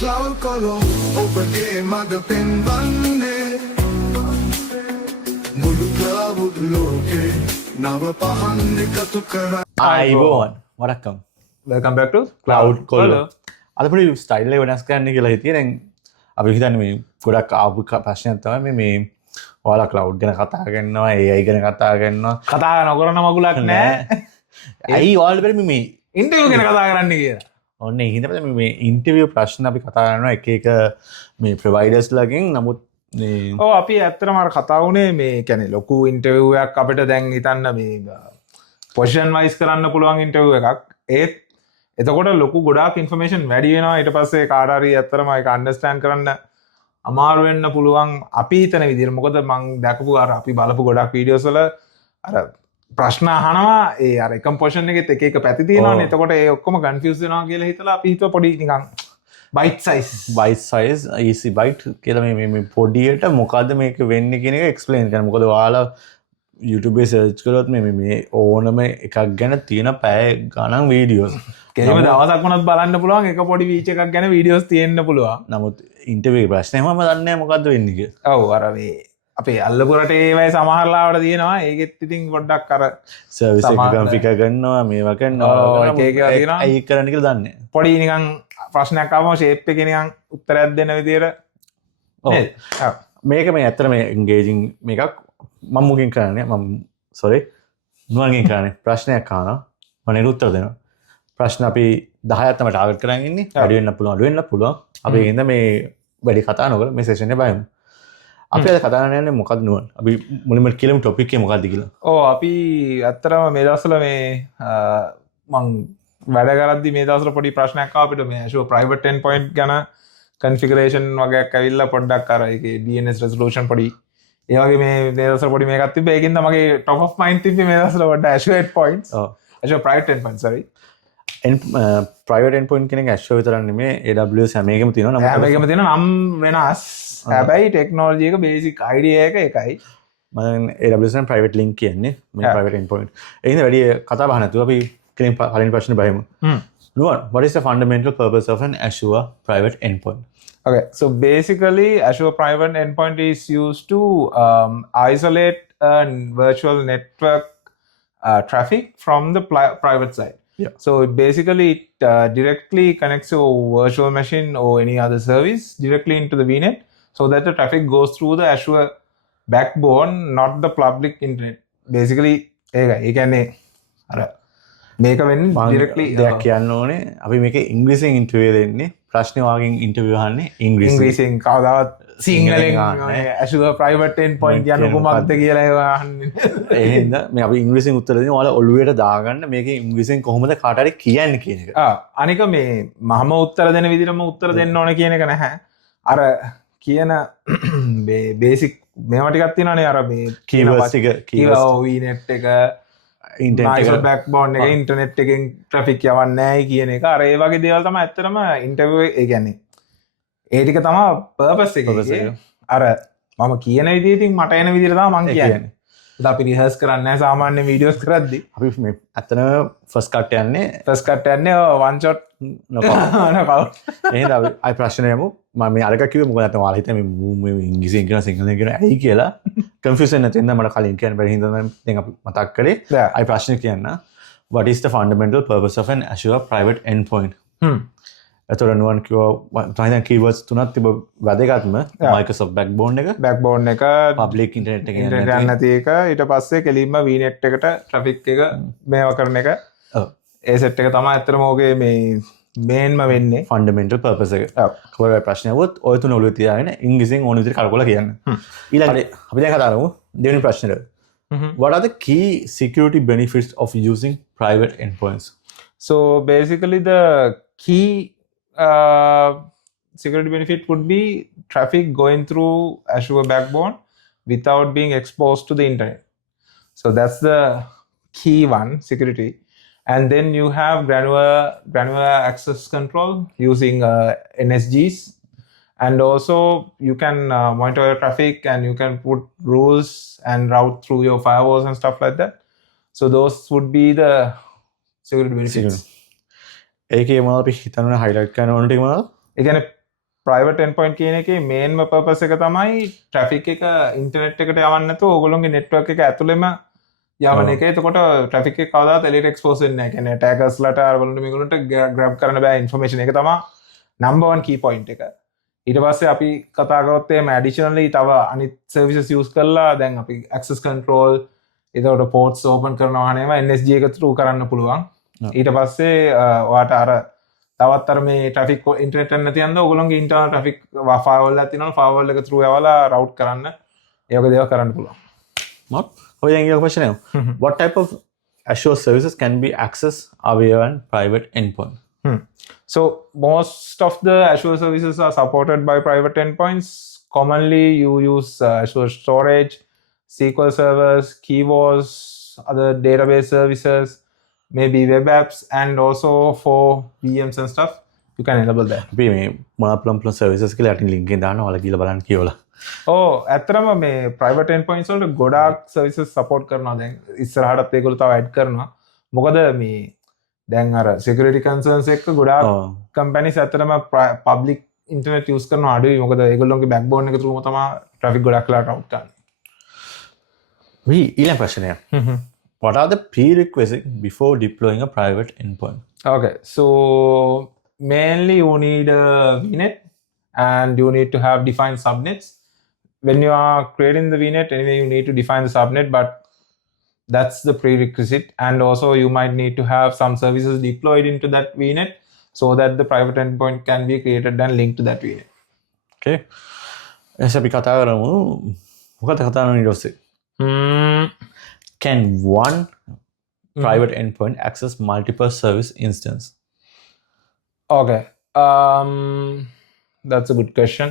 Cloud Colo ඔබගේ මඟ පෙන්වන්නේ මුළු ක්ලාවුඩ් ලෝකේ නව පහන් එකතු කර ආයිබෝන් වරක්කම් Welcome back to කලව් කොල්ල අදපට ස්ටයිල්ල වෙනස් කරන්න කියලා හිතිය දැන් අපි හිතන්න මේ ගොඩක් ආපු ප්‍රශ්නයක් තමයි මේ ඔයාලා ක්ලව් ගැන කතා කරනවා AI ගැන කතා කරනවා කතා නොකරන මගුලක් නෑ ඇයි ඔයාලට බැරි මේ ඉන්ටර්වියු ගැන කතා කරන්න කියලා ඔන්න ඒ හින්දා මේ ඉන්ටර්වියු ප්‍රශ්න අපි කතා කරනවා එක එක මේ ප්‍රොවයිඩර්ස් ලගෙන් නමුත් ඔව් අපි ඇත්තටම අර කතා වුණේ මේ කියන්නේ ලොකු ඉන්ටර්වියු එකක් අපිට දැන් හිතන්න මේ පොසිෂන් වයිස් කරන්න පුළුවන් ඉන්ටර්වියු එකක් ඒත් එතකොට ලොකු ගොඩාක් ඉන්ෆර්මේෂන් වැඩි වෙනවා ඊට පස්සේ කාට හරි ඇත්තටම ඒක අන්ඩර්ස්ටෑන්ඩ් කරන්න අමාරු වෙන්න පුළුවන් අපි හිතන විදිහට මොකද මම දැකපු අර අපි බලපු ගොඩක් වීඩියෝස් වල අර ප්‍රශ්න අහනවා ඒ අර එකම පොසිෂන් එකෙත් එක එක පැති තියෙනවානේ එතකොට ඒ ඔක්කොම කන්ෆියුස් වෙනවා කියලා හිතලා අපි හිතුවා පොඩි නිකන් බයිට් සයිස් easy bite කියලා මේ පොඩියට මොකද්ද මේක වෙන්නේ කියන එක එක්ස්ප්ලেইন කරන්න මොකද ඔයාලා YouTube එකේ සර්ච් කරොත් මේ ඕනම එකක් ගැන තියෙන පැය ගණන් වීඩියෝස් කෙලිම දවසක් වුණත් බලන්න පුළුවන් එක පොඩි වීච් එකක් ගැන වීඩියෝස් තියෙන්න පුළුවන් නමුත් ඉන්ටර්වියු ප්‍රශ්නේ මම දන්නේ නැහැ මොකද්ද වෙන්නේ කියලා ඔව් අර මේ අපේ අල්ලපුරට ඒවයි සමහරලාවට තියෙනවා ඒකෙත් ඉතින් පොඩ්ඩක් අර සර්විස් එක කන්ෆිගර් කරනවා මේවා කරනවා එක එක ඒවා තියෙනවා. ඒක කරන්න කියලා දන්නේ පොඩි නිකන් ප්‍රශ්නයක් ආවම ෂේප් එකේ නිකන් උත්තරයක් දෙන්න විදියට නේද? ඔව්. මේක මේ ඇත්තට මේ එන්ගේජින් මේකක් මම මුකින් කරන්නේ මම සෝරි නුවන්ගෙන් කරන්නේ ප්‍රශ්නයක් අහනවා මම ඒක උත්තර දෙනවා ප්‍රශ්න අපි 10ක් තමයි ටාගට් කරගෙන ඉන්නේ වැඩි වෙන්න පුළුවන් අඩු වෙන්න පුළුවන් අපි හින්දා මේ වැඩි කතා නොකර මේ සෙෂන් එක බලමු අපි අද කතා කරන්න යන්නේ මොකක්ද නුවන් අපි මුලින්ම කියමු ටොපික් එක මොකක්ද කියලා ඔව් අපි ඇත්තටම මේ දවස්වල මේ මං වැඩ කරද්දි මේ දවස්වල පොඩි ප්‍රශ්නයක් ආව අපිට මේ Azure private endpoint ගැන configuration වගේක් ඇවිල්ලා පොඩ්ඩක් අර ඒකේ DNS resolution පොඩි ඒ වගේ මේ දවස්වල පොඩි මේකක් තිබ්බා ඒකින්ද මගේ top of mind තිබ්බේ මේ දවස්වල පොඩ්ඩක් Azure endpoints Azure private endpoint sorry private endpoint කියන එක Azure විතරක් නෙමෙයි AWS හැම එකම තියෙනවා නමුත් හැම එකම තියෙනවා නම් වෙනස් හැබැයි ටෙක්නෝලොජි එක බේසික් අයිඩියා එක එකයි මම AWS නම් private link කියන්නේ මේ private endpoint ඒ හින්දා වැඩි කතා බහ නැතුව අපි කලින් ප්‍රශ්නේ බලමු නුවන් what is the fundamental purpose of an Azure private endpoint okay so basically Azure private endpoint is used to isolate a virtual network traffic from the private side. Yeah. So basically it directly connects your virtual machine or any other service directly into the VNet so that the traffic goes through the Azure backbone, not the public internet. Basically, ඒ කියන්නේ අර මේක වෙන්නේ directly දෙයක් කියන්න ඕනේ අපි මේක ඉංග්‍රීසියෙන් ඉන්ටර්වියු දෙන්නේ ප්‍රශ්න වාගෙන් ඉන්ටර්වියු අහන්නේ ඉංග්‍රීසියෙන් කවදාවත් සිංහලෙන් Azure private endpoint කියන්නේ කොහොමද කියලා ඒවා අහන්නේ. ඒ හින්දා මේ අපි ඉංග්‍රීසියෙන් උත්තර දෙන්නේ ඔයාලා ඔළුවේට දාගන්න මේකේ ඉංග්‍රීසියෙන් කොහොමද කාට හරි කියන්නේ කියන එක. අනික මේ මම උත්තර දෙන විදිහටම උත්තර දෙන්න ඕන කියන එක නැහැ. අර කියන මේ බේසික් මේවා ටිකක් තියෙනවානේ අර මේ keywords ටික VNet එක ඉන්ටර්නෙට් බෑක්බෝන් එක ඉන්ටර්නෙට් එකෙන් ට්‍රැෆික් යවන්නේ නැහැ කියන එක අර ඒ වගේ දේවල් තමයි ඇත්තටම ඉන්ටර්වියු ඒ කියන්නේ ඒ ටික තමයි පර්පස් එක. අර මම කියන විදිහට ඉතින් මට එන විදිහට තමයි මම කියන්නේ. ඒත් අපි රිහර්ස් කරන්නේ නැහැ සාමාන්‍ය වීඩියෝස් කරද්දි. අපි මේ ඇත්තටම ෆස්ට් කට් යන්නේ one shot නකවුට්. එහෙනම් අපි අය ප්‍රශ්න යමු. මම මේ අරක කිව්වේ මොකද නැත්නම් ඔයාලා හිතන්නේ මේ ඉංග්‍රීසියෙන් කියන සිංහලෙන් කියන ඇයි කියලා කන්ෆියුෂන් නැති වෙන මට කලින් කියන්න බැරි හින්දා දැන් අපි මතක් කරේ. අය ප්‍රශ්න කියන්න what is the fundamental purpose of an Azure private endpoint? එතකොට නුවන් කිව්වා තමයි keywords තුනක් තිබ්බ වැදගත්ම Microsoft backbone එක public internet එක ඉන්ටර්නෙට් නැති එක ඊට පස්සේ කෙලින්ම VNet එකට traffic එක මේවා කරන එක ඒ සෙට් එක තමයි ඇත්තටම ඕකේ මේ මේන්ම වෙන්නේ fundamental purpose එක. කවර ප්‍රශ්න આવොත් ඔය තුන ඔළුවේ තියාගෙන ඉංග්‍රීසියෙන් ඕන විදිහට කලකොල කියන්න. ඊළඟට අපි දැන් කතා කරමු දෙවෙනි ප්‍රශ්නෙට. What are the key security benefits of using private endpoints? So basically the key security benefit would be traffic going through Azure backbone without being exposed to the internet. So that's the key one, security. And then you have granular access control using NSGs. And also you can monitor your traffic and you can put rules and route through your firewalls and stuff like that. So those would be the security benefits. ඒකේ මොනවද අපි හිතන්න highlight කරන ඕන ටික මොනවද? ඒ කියන්නේ private endpoint කියන එකේ මේන්ම පර්පස් එක තමයි ට්‍රැෆික් එක ඉන්ටර්නෙට් එකට යවන්න නැතුව ඕගොල්ලෝගේ නෙට්වර්ක් එක ඇතුළෙම යවන එක. එතකොට ට්‍රැෆික් එක කවදාවත් එළියට එක්ස්පෝස් වෙන්නේ නැහැ. කියන්නේ attackers-ලට අරවලුන්ට මේගොල්ලන්ට grab කරන්න බෑ ඉන්ෆර්මේෂන්. ඒක තමයි number 1 key point එක. ඊට පස්සේ අපි කතා කරොත් එහෙම additionally තව අනිත් services use කරලා දැන් අපි access control එතකොට ports open කරනවා නේම NSG එක through කරන්න පුළුවන්. ඊට පස්සේ ඔයාට අර තවත් අර මේ ට්‍රැෆික් ඉන්ටර්නෙට් එක නැති යනද ඔයගොල්ලෝගේ ඉන්ටර්නල් ට්‍රැෆික් ෆයර්වෝල් එකක් තියෙනවා ෆයර්වෝල් එක through යවලා route කරන්න ඒ වගේ දේවල් කරන්න පුළුවන්. Not. Oh, yeah, your question now. What type of Azure services can be accessed via a private endpoint? So most of the Azure services are supported by private endpoints. Commonly you use Azure Storage, SQL servers, Key Vaults, other database services, maybe web apps, and also for VMs and stuff you can enable that. අපි මේ මොනප්ලම් services කියලා යටින් link එකෙන් දානවා ඔයාලා කියලා බලන්න කියලා. ඇත්තටම මේ ප්‍රයිවට් endpoints වලට ගොඩාක් services support කරනවා දැන් ඉස්සරහටත් ඒගොල්ලෝ තව add කරනවා. මොකද මේ දැන් අර security concerns එක්ක ගොඩාක් companies ඇත්තටම public internet use කරනවා අඩුයි. මොකද ඒගොල්ලෝගේ backbone එක through තමයි traffic ගොඩක් වෙලා route කරන්නේ. ඊළඟ ප්‍රශ්නය. What are the prerequisites before deploying a private endpoint? Okay, so mainly you need a VNet and you need to have defined subnets. When you are creating the VNet, anyway, you need to define the subnet, but that's the prerequisite. And also you might need to have some services deployed into that VNet so that the private endpoint can be created and linked to that VNet. Okay. එස අපි කතා කරමු. මොකද කතා කරන්නේ ඊට පස්සේ? Can one private endpoint access multiple service instance? Okay, that's a good question.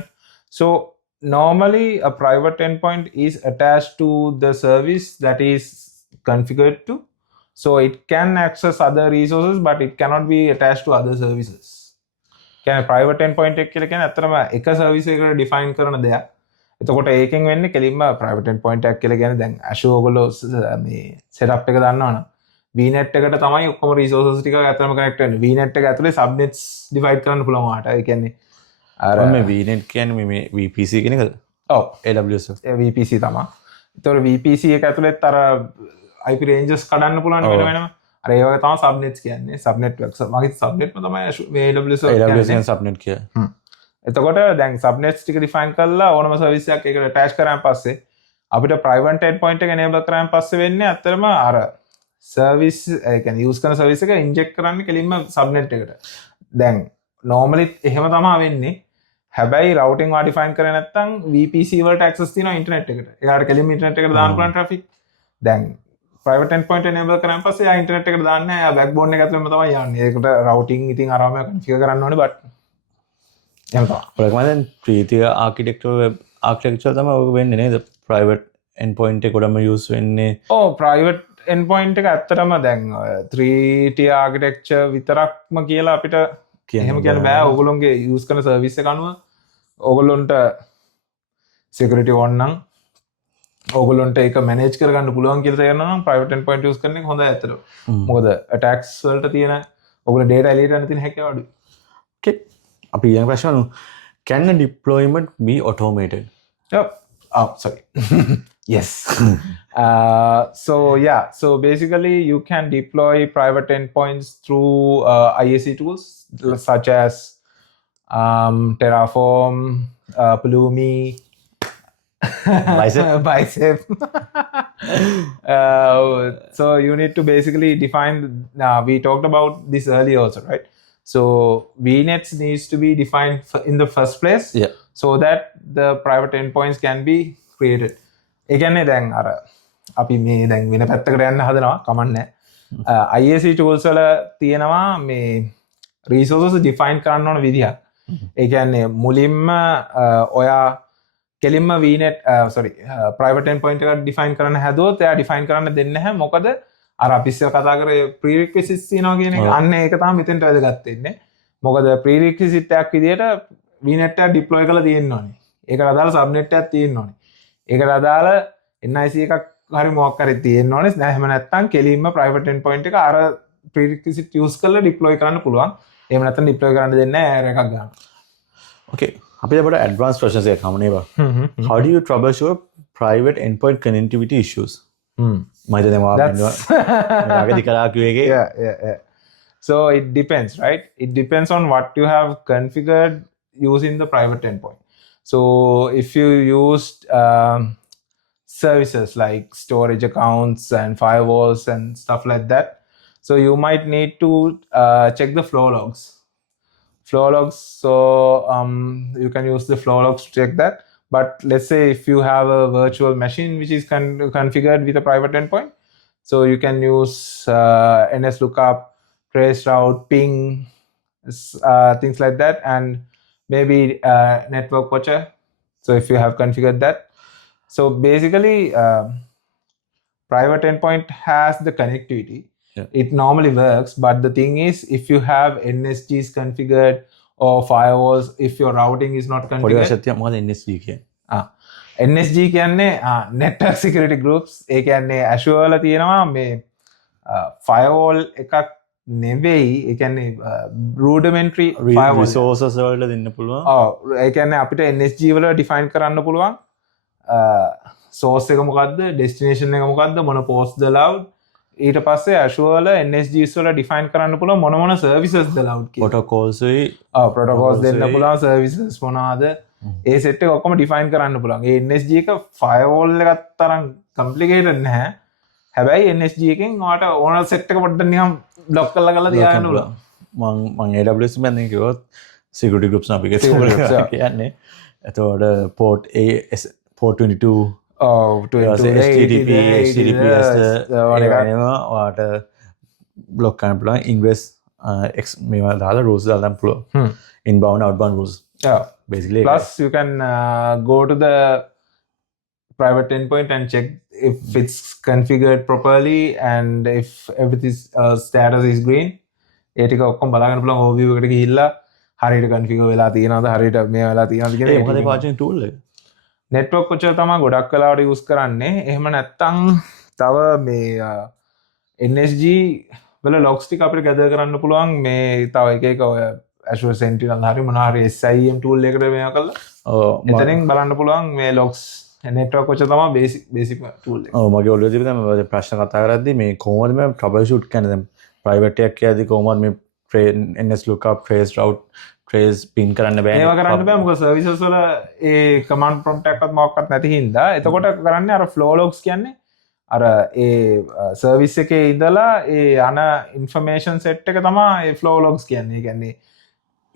So normally a private endpoint is attached to the service that is configured to. So it can access other resources, but it cannot be attached to other services. Can private endpoint එක කියලා කියන්නේ අතරම එක service එකකට define කරන දෙයක්. එතකොට ඒකෙන් වෙන්නේ කෙලින්ම private endpoint එකක් කියලා කියන්නේ දැන් Azure ඔයගොල්ලෝ මේ setup එක දන්නවනම් VNet එකට තමයි ඔක්කොම resources ටික අතරම connect වෙන්නේ. VNet එක ඇතුලේ subnets divide කරන්න පුළුවන් වාට. ඒ කියන්නේ අර මේ VNet කියන්නේ මේ VPC කියන එකද? ඔව් AWS VPC තමයි. ඒතකොට VPC එක ඇතුලේත් අර IP ranges කඩන්න පුළුවන් වෙනම. අර ඒ වගේ තමයි subnets කියන්නේ. subnet මගේ subnet තමයි මේ AWS කියන්නේ subnet කියන්නේ. එතකොට දැන් subnets ටික define කරලා ඕනම service එකක් ඒකට attach කරාන් පස්සේ අපිට private endpoint එක enable කරාන් පස්සේ වෙන්නේ අත්‍තරම අර service ඒ කියන්නේ use කරන service එක inject කරන්නේ කෙලින්ම subnet එකට. දැන් normally එහෙම තමයි වෙන්නේ. හැබැයි routing වා define කරේ නැත්නම් VPC වලට access තියෙනවා internet එකට. ඒකට කෙලින්ම internet එකට දාන්න පුළුවන් traffic. දැන් private endpoint enable කරාන් පස්සේ ආ internet එකට දාන්නේ නැහැ. ආ backbone එක ඇතුළෙම තමයි යන්නේ. ඒකට routing ඉතින් අරම configure කරන්න ඕනේ but ඔයගොල්ලන් ප්‍රීතිය ආකිටෙක්චර් තමයි ඔය වෙන්නේ නේද ප්‍රයිවට් endpoint එක ගොඩම use වෙන්නේ. ප්‍රයිවට් endpoint එක ඇත්තටම දැන් 3 tier architecture විතරක්ම කියලා අපිට එහෙම කියන්න බෑ. ඔයගොල්ලෝගේ use කරන service එක අනුව ඔයගොල්ලොන්ට security on නම් ඔයගොල්ලොන්ට ඒක manage කරගන්න පුළුවන් කියලා තේරෙනවා නම් private endpoint use කරන එක හොඳයි ඇත්තටම. මොකද attacks වලට තියෙන ඔයගොල්ලෝ data එළියට යන තියෙන හැකියාව අඩුයි. Okay. අපි ඊළඟ ප්‍රශ්න can the deployment be automated? Sorry. Yes. So basically you can deploy private endpoints through IAC tools such as Terraform, Pulumi, Bicep. So you need to basically define we talked about this earlier also, right? So VNets needs to be defined in the first place, so that the private endpoints can be created. ඒ කියන්නේ දැන් අර අපි මේ දැන් වෙන පැත්තකට යන්න හදනවා කමන්නේ. IAC tools වල තියෙනවා මේ resources define කරන්න ඕන විදිහක්. ඒ කියන්නේ මුලින්ම ඔයා කෙලින්ම VNet private endpoint එක define කරන්න හැදුවොත් එයා define කරන්න දෙන්නේ නැහැ. මොකද අර අපි ඉස්සෙල්ලා කතා කරේ prerequisites තියෙනවා කියන එක. අන්න ඒක තමයි මෙතෙන්ට වැදගත් වෙන්නේ. මොකද prerequisite එකක් විදියට VNet එක deploy කරලා තියෙන්න ඕනේ. ඒකට අදාළ subnet එකක් තියෙන්න ඕනේ. ඒකට අදාළ NIC එකක් හරි මොකක් හරි තියෙන්න ඕනේ. එහෙම නැත්නම් කෙලින්ම private endpoint එක අර prerequisite use කරලා deploy කරන්න පුළුවන්. එහෙම නැත්නම් deploy කරන්න දෙන්නේ නැහැ error එකක් ගන්න. Okay. අපි අපට ඇඩ්වාන්ස් ප්‍රශ්නයක් කමනේවා. How do you troubleshoot private endpoint connectivity issues? මම හිතන්නේ මම අගදී කරා කිව්වේ yeah. So it depends, right? It depends on what you have configured using the private endpoint. So if you used services like storage accounts and firewalls and stuff like that, so you might need to check the flow logs. So you can use the flow logs to check that. But let's say if you have a virtual machine which is configured with a private endpoint, so you can use NSLookup, traceroute, ping, things like that, and maybe network watcher. So if you have configured that, so basically private endpoint has the connectivity. It normally works, but the thing is, if you have NSGs configured or firewalls, if your routing is not configured, සත්‍ය මොකද NSG කියන්නේ? NSG කියන්නේ network security groups. ඒ කියන්නේ Azure වල තියෙනවා මේ firewall එකක් නෙවෙයි. ඒ කියන්නේ rudimentary firewall resources වලට දෙන්න පුළුවන්. ඒ කියන්නේ අපිට NSG වල define කරන්න පුළුවන් source එක මොකද්ද, destination එක මොකද්ද, මොන post ද allowed. ඊට පස්සේ Azure වල NSGs වල define කරන්න පුළුවන් මොන services ද allowed කියලා. protocols වෙයි. protocols දෙන්න පුළුවන්, services මොනවාද. ඒ set එක ඔක්කොම define කරන්න පුළුවන්. ඒ NSG එක firewall එකත් තරම් complicated නැහැ. හැබැයි NSG එකෙන් ඔයාලට ඕනල් set එක පොඩ්ඩක් නිකන් block කරලා තියාගන්න පුළුවන්. මම AWS මැදින් කිව්වොත් security groups අපි කියන්නේ. එතකොට port 22 HTTPS වාට බ්ලොක් කරන්න පුළුවන්. ingress මේවා දාලා rules දාලා පුළුවන්. inbound outbound rules. Basically. Plus you can go to the private endpoint and check if it's configured properly and if everything's status is green. ඒ ටික ඔක්කොම බලාගන්න පුළුවන් overview එකට ගිහිල්ලා හරියට configure වෙලා තියෙනවද, හරියට මේ වෙලා තියෙනවද කියන ඒ මොකද පාවිච්චි tool එක? network watcher තමයි ගොඩක් වෙලාවට use කරන්නේ. එහෙම නැත්නම් තව මේ NSG වල logs ටික අපිට gather කරන්න පුළුවන්. මේ තව එක ඔය Azure Sentinel හරි මොනවා හරි SIEM tool එකකට මේවා කරලා එතනින් බලන්න පුළුවන් මේ logs. network watcher තමයි basic tool එක. මගේ ඔළුවේ තිබෙන මේ ප්‍රශ්න කතා කරද්දී මේ කොහොමද මේ troubleshoot කරන්නේ? දැන් private එකක් කියද්දී කොහොමද මේ NSLookup, traceroute, trace pin කරන්න බෑ. ඒවා කරන්න බෑ මොකද services වල ඒ command prompt එකක්වත් මොකක්වත් නැති හින්දා. එතකොට කරන්නේ අර flow logs කියන්නේ අර ඒ service එකේ ඉඳලා ඒ අන information set එක තමයි ඒ flow logs කියන්නේ. ඒ කියන්නේ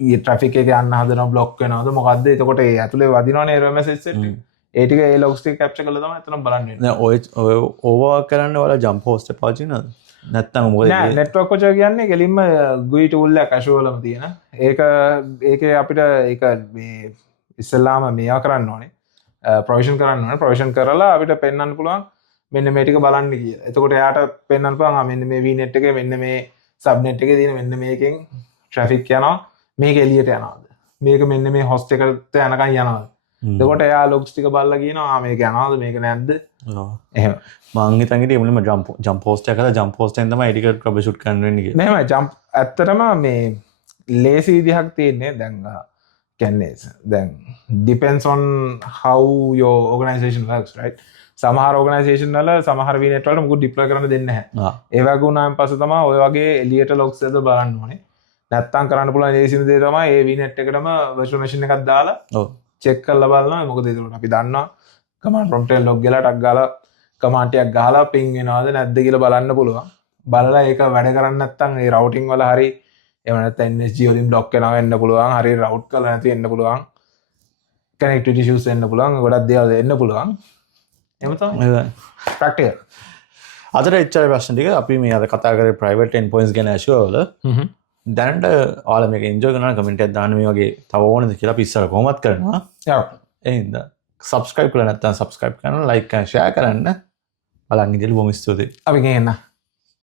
ඊ traffic එක යන්න හදනවා, block වෙනවද මොකද්ද? එතකොට ඒ ඇතුලේ වදිනවනේ error message set එක. ඒ ටික ඒ logs ටික capture කරලා තමයි එතන බලන්න වෙන්නේ. දැන් ඔය ඕවා කරන්න ඔයාලා jump host එක පාවිච්චි කරනවද? නැත්තම් මොකද? නෑ, network watcher කියන්නේ කෙලින්ම GUI tool එකක් Azure වලම තියෙන. ඒකේ අපිට ඒක මේ ඉස්සෙල්ලාම මේවා කරන්න ඕනේ. provision කරන්න ඕනේ. provision කරලා අපිට පෙන්වන්න පුළුවන් මෙන්න මේ ටික බලන්න කියලා. එතකොට එයාට පෙන්වන්න පුළුවන් මෙන්න මේ VNet එකේ මෙන්න මේ subnet එකේ තියෙන මෙන්න මේකෙන් traffic යනවා. මේක එළියට යනවාද? මේක මෙන්න මේ host එකට යනකම් යනවාද? එතකොට එයා logs ටික බලලා කියනවා මේක යනවාද මේක නැද්ද? එහෙම. මං හිතන් හිටියේ මුලින්ම jump host එක කරලා jump host එකෙන් තමයි ඒ ටික troubleshoot කරන්න වෙන්නේ කියලා. නෑ jump ඇත්තටම මේ ලේසි විදිහක් තියෙන්නේ. දැන් කියන්නේ දැන් depends on how your organization works, right? සමහර organization වල සමහර VNet වලට මොකද deploy කරන්න දෙන්නේ නැහැ. ඒ වගේ වුණාන් පස්සේ තමයි ඔය වගේ එළියට logs එක බලන්න ඕනේ. නැත්තම් කරන්න පුළුවන් ලේසිම දේ තමයි ඒ VNet එකටම virtual machine එකක් දාලා check කරලා බලනවා. මොකද ඒකට අපි දන්නවා command prompt එකෙන් log ගලා ටක් ගාලා command එකක් ගහලා ping වෙනවද නැද්ද කියලා බලන්න පුළුවන්. බලලා ඒක වැඩ කරන්නේ නැත්නම් ඒ routing වල හරි එහෙම නැත්නම් NSG වලින් block වෙනවා වෙන්න පුළුවන්. හරි route කරලා නැති වෙන්න පුළුවන්. connectivity issues වෙන්න පුළුවන්. ගොඩක් දේවල් වෙන්න පුළුවන්. එහෙම තමයි. practical. අදට එච්චර ප්‍රශ්න ටික අපි මේ අද කතා කරේ private endpoints ගැන Azure වල. දැනට ඔයාලා මේක enjoy කරනවා කමෙන්ට් එකක් දාන්න මේ වගේ තව ඕනද කියලා අපි ඉස්සර කොහොමත් කරනවා. එහෙනම් subscribe කරලා නැත්නම් subscribe කරන්න, like කරන්න, share කරන්න. බලන් ඉඳලා බොහොම ස්තුතියි. අපි ගෙන්න